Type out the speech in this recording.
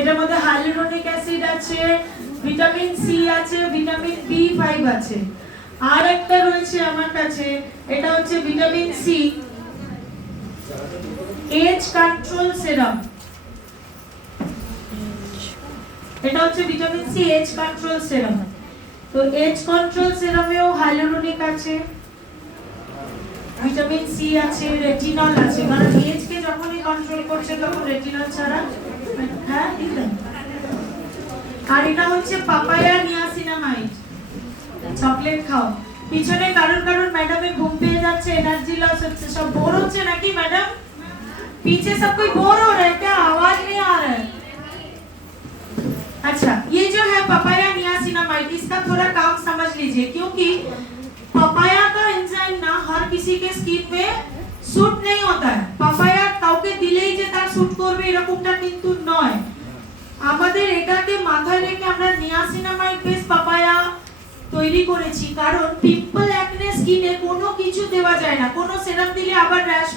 এটার মধ্যে hyaluronic acid আছে, ভিটামিন সি আছে, ভিটামিন বি5 আছে। আর একটা রয়েছে আমার কাছে, এটা হচ্ছে vitamin C age control serum. এটা হচ্ছে vitamin C age control serum. তো এজ কন্ট্রোল সিরামেও হাইলুরোনিক আছে, ভিটামিন সি আছে, রেটিনল আছে, কারণ এজ কে যখনই কন্ট্রোল করছে তখন রেটিনল ছাড়া। হ্যাঁ ঠিক আছে। আর এটা হচ্ছে পাপায়া নিয়াসিনামাইড। চকলেট খাও। পিছনে কারণ ম্যাডামের ঘুম পেয়ে যাচ্ছে, एनर्जी लॉस হচ্ছে, সব বোর হচ্ছে নাকি मैडम? पीछे सब कोई बोर हो रहा है क्या? आवाज नहीं आ रहा है। अच्छा, ये जो है पपाया नियासिनामाइड, इसका थोड़ा काम समझ लीजिए, क्योंकि पपाया का एंजाइम ना हर किसी के स्किन पे सूट नहीं होता है। पपाया কাউকে দিলেই যে তার স্যুট করবে এরকমটা কিন্তু নয়। আমাদের এটাকে মাথায় রেখে আমরা নিয়াসিনামাইড বেস পাপায়া তৈরি করেছি, কারণ পিম্পল অ্যাকনে স্কিনে কোনো কিছু দেওয়া যায় না, কোনো সিরাম দিলে আবার র‍্যাশ